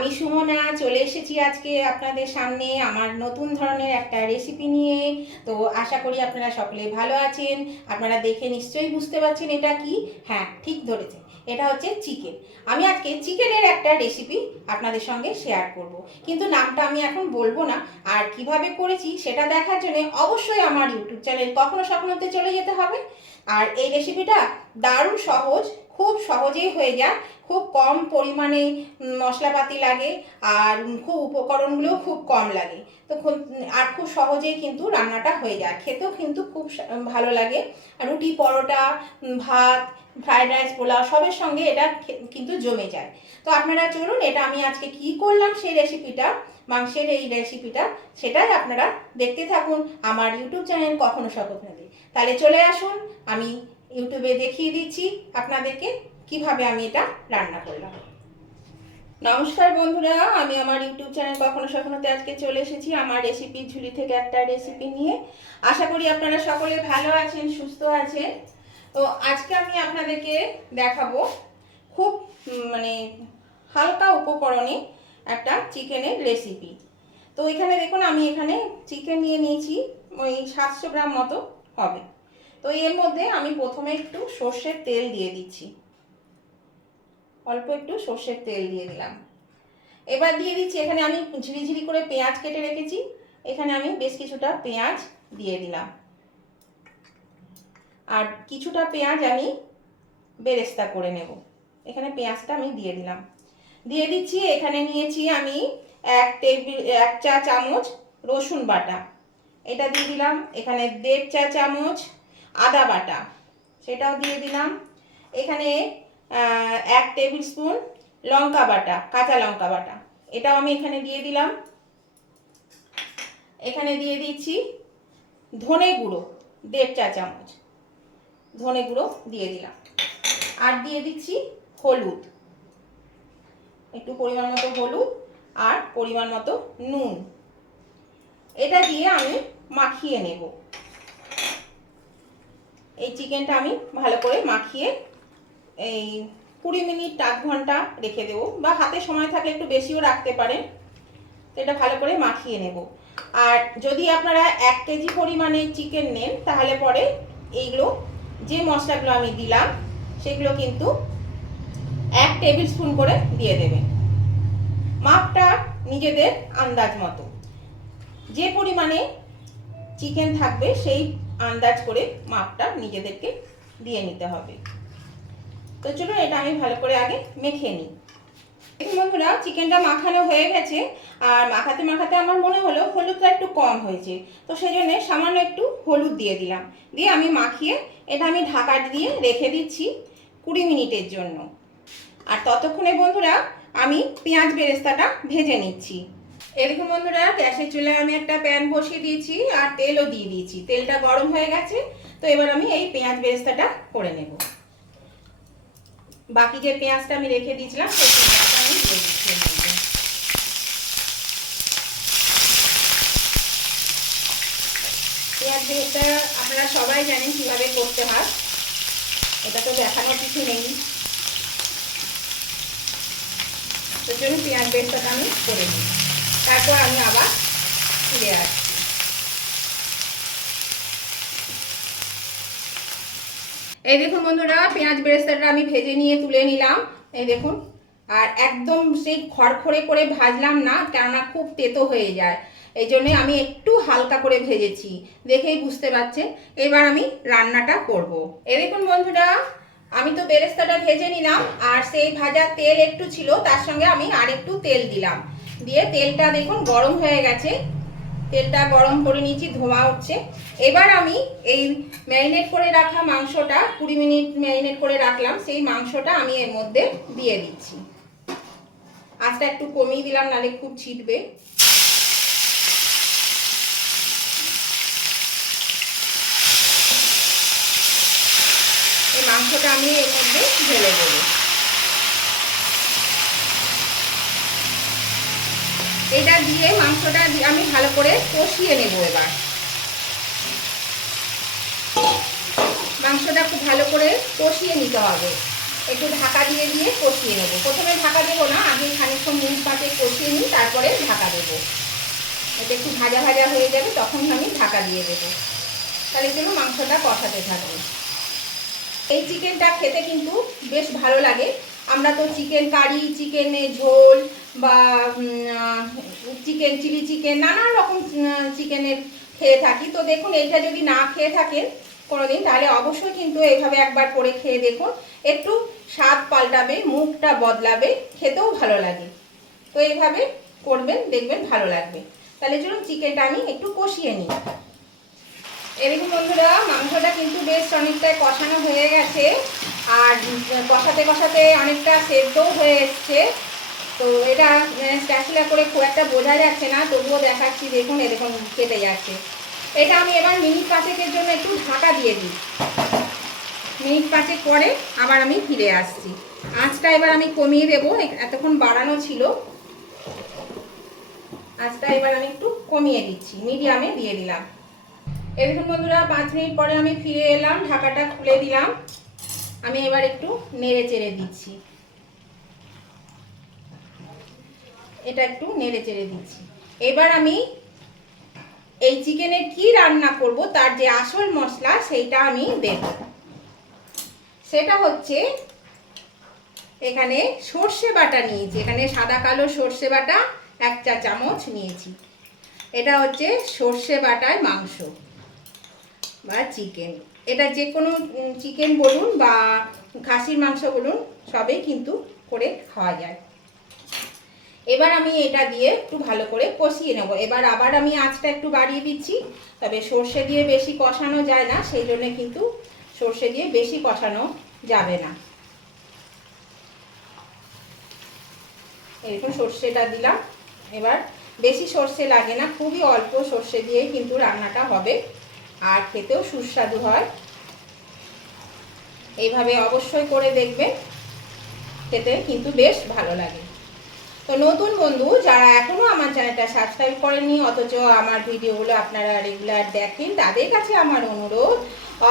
আমি সুমনা, চলে এসেছি আজকে আপনাদের সামনে আমার নতুন ধরনের একটা রেসিপি নিয়ে। তো আশা করি আপনারা সকলে ভালো আছেন। আপনারা দেখে নিশ্চয়ই বুঝতে পারছেন এটা কি। হ্যাঁ ঠিক ধরেছে এটা হচ্ছে চিকেন। আমি আজকে চিকেনের একটা রেসিপি আপনাদের সঙ্গে শেয়ার করব। কিন্তু নামটা আমি এখন বলব না, আর কীভাবে করেছি সেটা দেখার জন্য অবশ্যই আমার ইউটিউব চ্যানেল কখনো স্বপ্নতে চলে যেতে হবে। আর এই রেসিপিটা দারুণ সহজ, খুব সহজেই হয়ে যায়, খুব কম পরিমাণে মশলাপাতি লাগে, আর খুব উপকরণগুলোও খুব কম লাগে। তো আর খুব সহজেই কিন্তু রান্নাটা হয়ে যায়। খেতেও কিন্তু খুব ভালো লাগে। রুটি, পরোটা ভাত ফ্রাইড রাইস, পোলাও, সবের সঙ্গে এটা কিন্তু জমে যায়। তো আপনারা চলুন, এটা আমি আজকে কি করলাম সেই রেসিপিটা মাংসের এই রেসিপিটা সেটাই আপনারা দেখতে থাকুন। আমার ইউটিউব চ্যানেল কখনো শপথ নেবে। তাহলে চলে আসুন, আমি ইউটিউবে দেখিয়ে দিচ্ছি আপনাদেরকে কীভাবে আমি এটা রান্না করলাম। নমস্কার বন্ধুরা, আমি আমার ইউটিউব চ্যানেল কখনো সখনোতে আজকে চলে এসেছি। আমার রেসিপি ঝুলি থেকে একটা রেসিপি নিয়ে। আশা করি আপনারা সকলে ভালো আছেন, সুস্থ আছেন। তো আজকে আমি আপনাদেরকে দেখাবো খুব মানে হালকা উপকরণে একটা চিকেনের রেসিপি তো এখানে দেখুন, আমি এখানে চিকেন নিয়ে নিয়েছি, ওই সাতশো গ্রাম মতো হবে। তো এর মধ্যে আমি প্রথমে একটু সর্ষের তেল দিয়ে দিচ্ছি। অল্প একটু সর্ষের তেল দিয়ে দিলাম। এবার দিয়ে দিচ্ছি, এখানে আমি ঝিরিঝিরি করে পেঁয়াজ কেটে রেখেছি। এখানে আমি বেশ কিছুটা পেঁয়াজ দিয়ে দিলাম। আর কিছুটা পেঁয়াজ আমি বেরেস্তা করে নেব। এখানে পেঁয়াজটা আমি দিয়ে দিলাম। দিয়ে দিচ্ছি, এখানে নিয়েছি আমি এক টেবিল, এক চা চামচ রসুন বাটা। এটা দিয়ে দিলাম, এখানে দেড় চা চামচ আদা বাটা। সেটাও দিয়ে দিলাম। এখানে এক টেবিল স্পুন লঙ্কা বাটা, কাঁচা লঙ্কা বাটা। এটাও আমি এখানে দিয়ে দিলাম। এখানে দিয়ে দিচ্ছি ধনে গুঁড়ো, দেড় চা চামচ। ধনে গুঁড়ো দিয়ে দিলাম। আর দিয়ে দিচ্ছি হলুদ। একটু পরিমাণ মতো হলুদ আর পরিমাণ মতো নুন। এটা দিয়ে আমি মাখিয়ে নেব। এই চিকেনটা আমি ভালো করে মাখিয়ে এই কুড়ি মিনিট আধ ঘণ্টা রেখে দেবো বা হাতে সময় থাকলে একটু বেশিও রাখতে পারেন। এটা ভালো করে মাখিয়ে নেব। আর যদি আপনারা এক কেজি পরিমাণে চিকেন নেন তাহলে পরে এইগুলো যে মশলাগুলো আমি দিলাম, সেগুলো কিন্তু এক টেবিল স্পুন করে দিয়ে দেবেন মাপটা নিজেদের আন্দাজ মতো। যে পরিমাণে চিকেন থাকবে, সেই আন্দাজ করে মাপটা নিজেদেরকে দিয়ে নিতে হবে। তো চলুন এটা আমি ভালো করে আগে মেখে নিই। বন্ধুরা, চিকেনটা মাখানো হয়ে গেছে। আর মাখাতে মাখাতে আমার মনে হলো হলুদটা একটু কম হয়েছে। তো সেই জন্য সামান্য একটু হলুদ দিয়ে দিলাম। দিয়ে আমি মাখিয়ে এটা আমি ঢাকা দিয়ে রেখে দিচ্ছি কুড়ি মিনিটের জন্য। আর ততক্ষণে বন্ধুরা, আমি পেঁয়াজ বেরেস্তাটা ভেজে নিচ্ছি। এরকম বন্ধুরা, গ্যাসের চুলায় আমি একটা প্যান বসিয়ে দিয়েছি আর তেলও দিয়ে দিয়েছি। তেলটা গরম হয়ে গেছে, তো এবার আমি এই পেঁয়াজ বেরেস্তাটা করে নেব। বাকি যে পেঁয়াজটা আমি রেখে দিয়েছিলাম, সেই পেঁয়াজ বেরেস্তা আপনারা সবাই জানেন কীভাবে করতে হয়। এটা তো দেখানোর কিছু নেই। তো পেঁয়াজ বেরেস্তাটা আমি করে নিই। তারপর আমি আবার ফিরে আসছি। এই দেখুন বন্ধুরা, পেঁয়াজ বেরেস্তাটা আমি ভেজে নিয়ে তুলে নিলাম। এই দেখুন। আর একদম সেই খড়খড়ে করে ভাজলাম না, কেননা খুব তেতো হয়ে যায়। এই জন্যে আমি একটু হালকা করে ভেজেছি, দেখেই বুঝতে পারছেন এবার আমি রান্নাটা করব। এ দেখুন বন্ধুরা, আমি তো বেরেস্তাটা ভেজে নিলাম, আর সেই ভাজা তেল একটু ছিল, তার সঙ্গে আমি আর একটু তেল দিলাম। দিয়ে তেলটা দেখুন গরম হয়ে গেছে, তেলটা গরম করে নিয়েছি, ধোঁয়া উঠছে এবার আমি এই ম্যারিনেট করে রাখা মাংসটা, কুড়ি মিনিট ম্যারিনেট করে রাখলাম, সেই মাংসটা আমি এর মধ্যে দিয়ে দিচ্ছি। আঁচটা একটু কমিয়ে দিলাম নালে খুব ছিটবে। এই মাংসটা আমি এর মধ্যে ঢেলে দেবো। এটা দিয়ে মাংসটা আমি ভালো করে কষিয়ে নেব এবার। মাংসটা খুব ভালো করে কষিয়ে নিতে হবে। একটু ঢাকা দিয়ে দিয়ে কষিয়ে নেব। প্রথমে ঢাকা দেবো না আগে খানিকক্ষণ মিনিট পাঁচে কষিয়ে নিই, তারপরে ঢাকা দেবো। এটা একটু ভাজা ভাজা হয়ে যাবে তখন আমি ঢাকা দিয়ে দেবো। তাহলে কিন্তু মাংসটা কষাতে থাকবে। এই চিকেনটা খেতে কিন্তু বেশ ভালো লাগে। আমরা তো চিকেন কারি চিকেনের ঝোল বা চিকেন, চিলি চিকেন নানান রকম চিকেনের খেয়ে থাকি। তো দেখুন, এইটা যদি না খেয়ে থাকেন কোনোদিন, তাহলে অবশ্যই কিন্তু এইভাবে একবার করে খেয়ে দেখুন। একটু স্বাদ পাল্টাবে, মুখটা বদলাবে, খেতেও ভালো লাগে। তো এইভাবে করবেন, দেখবেন ভালো লাগবে। তাহলে চলুন চিকেনটা আমি একটু কষিয়ে নিই। এরকম বন্ধুরা, মাংসটা কিন্তু বেশ অনেকটাই কষানো হয়ে গেছে। আর কষাতে কষাতে অনেকটা সেদ্ধও হয়ে এসছে। তো এটা স্ট্যাচুলা করে খুব একটা বোঝা যাচ্ছে না, তবুও দেখাচ্ছি, দেখুন এরকম কেটে যাচ্ছে। এটা আমি এবার মিনিট পাঁচেকের জন্য একটু ঢাকা দিয়ে দিই। মিনিট পাঁচেক পরে আবার আমি ফিরে আসছি। আঁচটা এবার আমি কমিয়ে দেবো এতক্ষণ বাড়ানো ছিল। আঁচটা এবার আমি একটু কমিয়ে দিচ্ছি, মিডিয়ামে দিয়ে দিলাম। এরকম বন্ধুরা, পাঁচ মিনিট পরে আমি ফিরে এলাম, ঢাকাটা খুলে দিলাম। আমি এবার একটু নেড়ে চেড়ে দিচ্ছি। এটা একটু নেড়ে চেড়ে দিচ্ছি। এবার আমি এই চিকেনে কি রান্না করব, তার যে আসল মশলা সেইটা আমি দেব। সেটা হচ্ছে এখানে সর্ষে বাটা নিয়েছি। এখানে সাদা কালো সর্ষে বাটা এক চা চামচ নিয়েছি। এটা হচ্ছে সর্ষে বাটায় মাংস বা চিকেন এটা যে কোনো চিকেন বলুন বা খাসির মাংস বলুন, সবই কিন্তু করে খাওয়া যায়। এবার আমি এটা দিয়ে একটু ভালো করে কষিয়ে নেব। এবার আবার আমি আঁচটা একটু বাড়িয়ে দিচ্ছি, তবে সর্ষে দিয়ে বেশি কষানো যায় না, সেই জন্য কিন্তু সর্ষে দিয়ে বেশি কষানো যাবে না। এরকম সর্ষেটা দিলাম। এবার বেশি সর্ষে লাগে না, খুবই অল্প সর্ষে দিয়েই কিন্তু রান্নাটা হবে, আর খেতেও সুস্বাদু হয়। এইভাবে অবশ্যই করে দেখবে, খেতে কিন্তু বেশ ভালো লাগে। তো নতুন বন্ধু যারা এখনও আমার চ্যানেলটা সাবস্ক্রাইব করেননি, অথচ আমার ভিডিওগুলো আপনারা রেগুলার দেখেন, তাদের কাছে আমার অনুরোধ,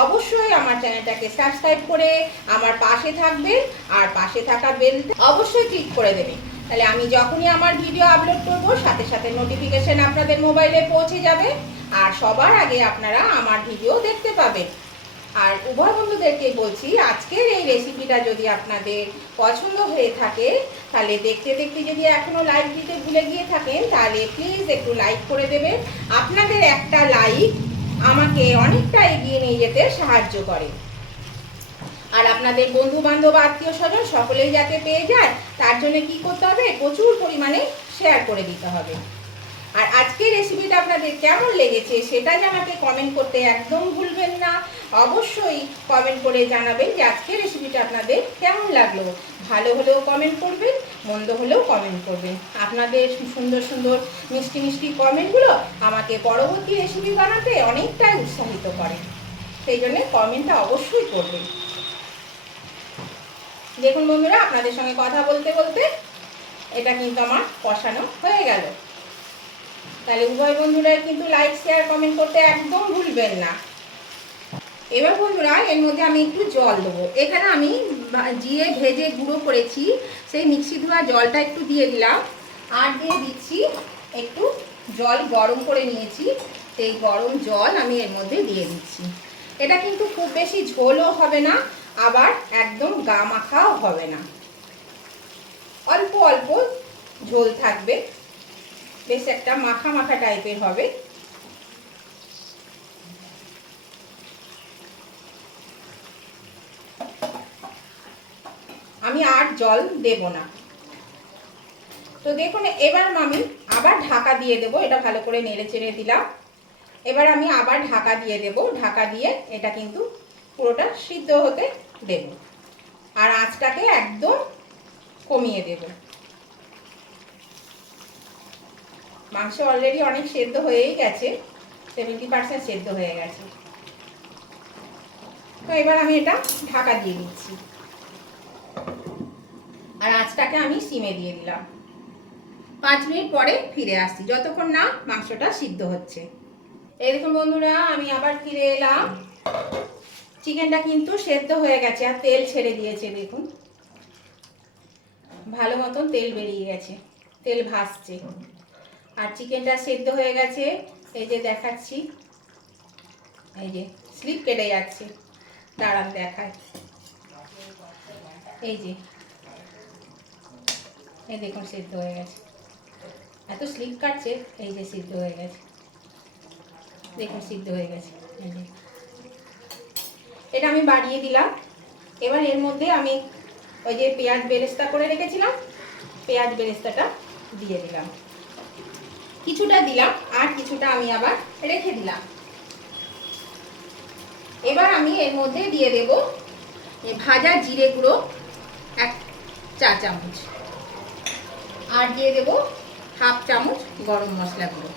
অবশ্যই আমার চ্যানেলটাকে সাবস্ক্রাইব করে আমার পাশে থাকবেন, আর পাশে থাকা বেল অবশ্যই ক্লিক করে দেবেন। তাহলে আমি যখনই আমার ভিডিও আপলোড করব, সাথে সাথে নোটিফিকেশন আপনাদের মোবাইলে পৌঁছে যাবে, আর সবার আগে আপনারা আমার ভিডিও দেখতে পাবেন। আর উভয় বন্ধুদেরকে বলছি, আজকের এই রেসিপিটা যদি আপনাদের পছন্দ হয়ে থাকে, তাহলে দেখতে দেখতে যদি এখনও লাইক দিতে ভুলে গিয়ে থাকেন, তাহলে প্লিজ একটু লাইক করে দেবেন। আপনাদের একটা লাইক আমাকে অনেকটা এগিয়ে নিয়ে যেতে সাহায্য করে। আর আপনাদের বন্ধু বান্ধব আত্মীয় স্বজন সকলেই যাতে পেয়ে যায়, তার জন্য কি করতে হবে? প্রচুর পরিমাণে শেয়ার করে দিতে হবে। আর আজকের রেসিপিটা আপনাদের কেমন লেগেছে সেটা আমাকে কমেন্ট করতে একদম ভুলবেন না, অবশ্যই কমেন্ট করে জানাবেন যে আজকের রেসিপিটা আপনাদের কেমন লাগল। ভালো হলেও কমেন্ট করবেন, মন্দ হলেও কমেন্ট করবেন। আপনাদের সুন্দর সুন্দর মিষ্টি মিষ্টি কমেন্টগুলো আমাকে পরবর্তী রেসিপি বানাতে অনেকটাই উৎসাহিত করে। সেই জন্য কমেন্টটা অবশ্যই করবেন। দেখুন বন্ধুরা, আপনাদের সঙ্গে কথা বলতে বলতে এটা কিন্তু আমার কষানো হয়ে গেল। তাহলে উভয় বন্ধুরা কিন্তু লাইক শেয়ার কমেন্ট করতে একদম ভুলবেন না। এবার বন্ধুরা, এর মধ্যে আমি একটু জল দেবো। এখানে আমি জিয়ে ভেজে গুঁড়ো করেছি, সেই মিক্সি ধোয়া জলটা একটু দিয়ে দিলাম। আর দিয়ে দিচ্ছি একটু জল গরম করে নিয়েছি, সেই গরম জল আমি এর মধ্যে দিয়ে দিচ্ছি। এটা কিন্তু খুব বেশি ঝোলও হবে না, আবার একদম গা মাখাও হবে না। অল্প অল্প ঝোল থাকবে। বেশ একটা মাখা মাখা টাইপের হবে। আমি আর জল দেব না। তো দেখুন, এবার আমি আবার ঢাকা দিয়ে দেব, এটা ভালো করে নেড়ে চেড়ে দিলাম। এবার আমি আবার ঢাকা দিয়ে দেব, ঢাকা দিয়ে এটা কিন্তু পুরোটা সিদ্ধ হতে দেব। আর আঁচটাকে একদম কমিয়ে দেব। মাংস অলরেডি অনেক সেদ্ধ হয়েই গেছে সেভেন্টি পার্সেন্ট সেদ্ধ হয়ে গেছে। তো এবার আমি এটা ঢাকা দিয়ে দিচ্ছি। আর আঁচটাকে আমি সিমে দিয়ে দিলাম। পাঁচ মিনিট পরে ফিরে আসছি, যতক্ষণ না মাংসটা সিদ্ধ হচ্ছে। এরকম বন্ধুরা, আমি আবার ফিরে এলাম। চিকেনটা কিন্তু সেদ্ধ হয়ে গেছে, আর তেল ছেড়ে দিয়েছে, দেখুন। ভালো মতন তেল বেরিয়ে গেছে, তেল ভাসছে। আর চিকেনটা সেদ্ধ হয়ে গেছে। এই যে দেখাচ্ছি। এই যে স্লিপ কেটে যাচ্ছে। দাঁড়ান দেখায় এই যে। এই দেখুন সিদ্ধ হয়ে গেছে। এত স্লিপ কাটছে, এই যে সিদ্ধ হয়ে গেছে। দেখুন সিদ্ধ হয়ে গেছে। এই যে। এটা আমি বাড়িয়ে দিলাম। এবার এর মধ্যে আমি ওই যে পেঁয়াজ বেরেস্তা করে রেখেছিলাম। পেঁয়াজ বেরেস্তাটা দিয়ে দিলাম। কিছুটা দিলাম আর কিছুটা আমি আবার রেখে দিলাম। এবার আমি এর মধ্যে দিয়ে দেব ভাজা জিরে গুঁড়ো এক চা চামচ আর দিয়ে দেব হাফ চামচ গরম মশলা গুঁড়ো।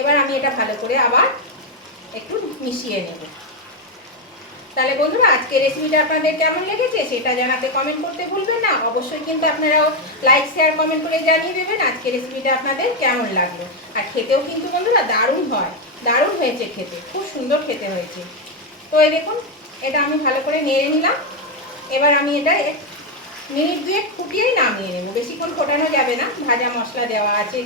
এবার আমি এটা ভালো করে আবার একটু মিশিয়ে নেব। তাহলে বন্ধুরা আজকে রেসিপিটা আপনাদের কেমন লেগেছে সেটা জানাতে কমেন্ট করতে ভুলবেন না। অবশ্যই কিন্তু আপনারাও লাইক শেয়ার কমেন্ট করে জানিয়ে দেবেন আজকে রেসিপিটা আপনাদের কেমন লাগল। আর খেতেও কিন্তু বন্ধুরা দারুণ হয়। দারুণ হয়েছে খেতে, খুব সুন্দর খেতে হয়েছে। তো এই দেখুন, এটা আমি ভালো করে নেড়ে নিলাম। এবার আমি এটা মিনিট দুয়েক ফুটিয়েই নামিয়ে নেব। বেশিক্ষণ ফোটানো যাবে না। ভাজা মশলা দেওয়া আছে,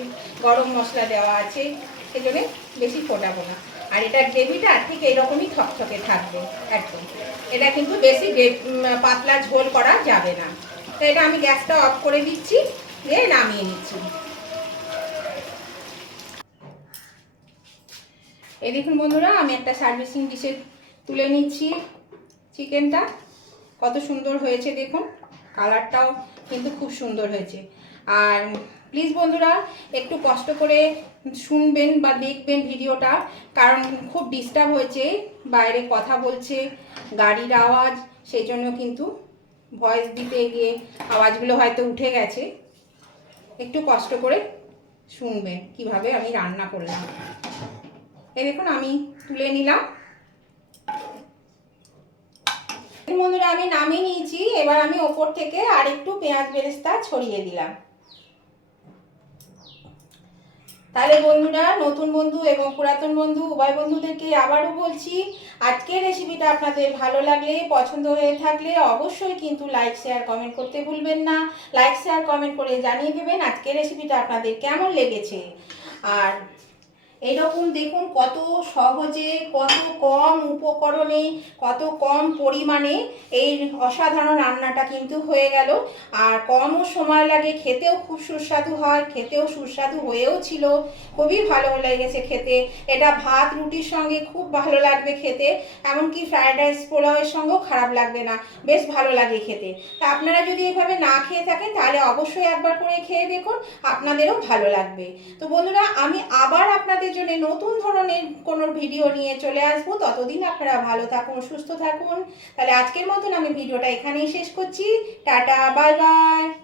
গরম মশলা দেওয়া আছে, সেজন্য বেশি ফোটাবো না। আর এটা গ্রেভিটা ঠিক এইরকমই থকথকে থাকবে, একদম। এটা কিন্তু বেশি পাতলা ঝোল করা যাবে না। তো এটা আমি গ্যাসটা অফ করে দিচ্ছি, দিয়ে নামিয়ে নিচ্ছি। এই দেখুন বন্ধুরা, আমি একটা সার্ভিসিং ডিশে তুলে নিচ্ছি চিকেনটা। কত সুন্দর হয়েছে দেখুন, কালারটাও কিন্তু খুব সুন্দর হয়েছে। আর প্লিজ বন্ধুরা, একটু কষ্ট করে শুনবেন বা দেখবেন ভিডিওটা, কারণ খুব ডিস্টার্ব হয়েছে, বাইরে কথা বলছে, গাড়ির আওয়াজ সেই জন্য কিন্তু ভয়েস দিতে গিয়ে আওয়াজগুলো হয়তো উঠে গেছে। একটু কষ্ট করে শুনবেন, কীভাবে আমি রান্না করলাম। এই দেখুন, আমি তুলে নিলাম। বন্ধুরা, আমি নামিয়ে নিয়েছি, এবার আমি ওপর থেকে আরেকটু পেঁয়াজ বেরেস্তা ছড়িয়ে দিলাম। তাহলে বন্ধুরা, নতুন বন্ধু এবং পুরাতন বন্ধু, উভয় বন্ধুদেরকে আবারও বলছি, আজকের রেসিপিটা আপনাদের ভালো লাগলে, পছন্দ হয়ে থাকলে অবশ্যই কিন্তু লাইক শেয়ার কমেন্ট করতে ভুলবেন না। লাইক শেয়ার কমেন্ট করে জানিয়ে দেবেন আজকের রেসিপিটা আপনাদের কেমন লেগেছে। আর এইরকম দেখুন কত সহজে, কত কম উপকরণে, কত কম পরিমাণে এই অসাধারণ রান্নাটা কিন্তু হয়ে গেল। আর কমও সময় লাগে, খেতেও খুব সুস্বাদু হয়, খেতেও সুস্বাদু হয়েও ছিল। খুবই ভালো লেগেছে খেতে। এটা ভাত, রুটির সঙ্গে খুব ভালো লাগবে খেতে। এমনকি ফ্রায়েড রাইস পোলাওয়ের সঙ্গেও খারাপ লাগবে না। বেশ ভালো লাগে খেতে। তা আপনারা যদি এভাবে খেয়ে থাকেন, তাহলে অবশ্যই একবার করে খেয়ে দেখুন, আপনাদেরও ভালো লাগবে। তো বন্ধুরা, আমি আবার আপনাদের জন্য নতুন ধরনের কোনো ভিডিও নিয়ে চলে আসব। ততদিন আপনারা ভালো থাকুন, সুস্থ থাকুন। তাহলে আজকের মতন আমি ভিডিওটা এখানেই শেষ করছি। Tata bye bye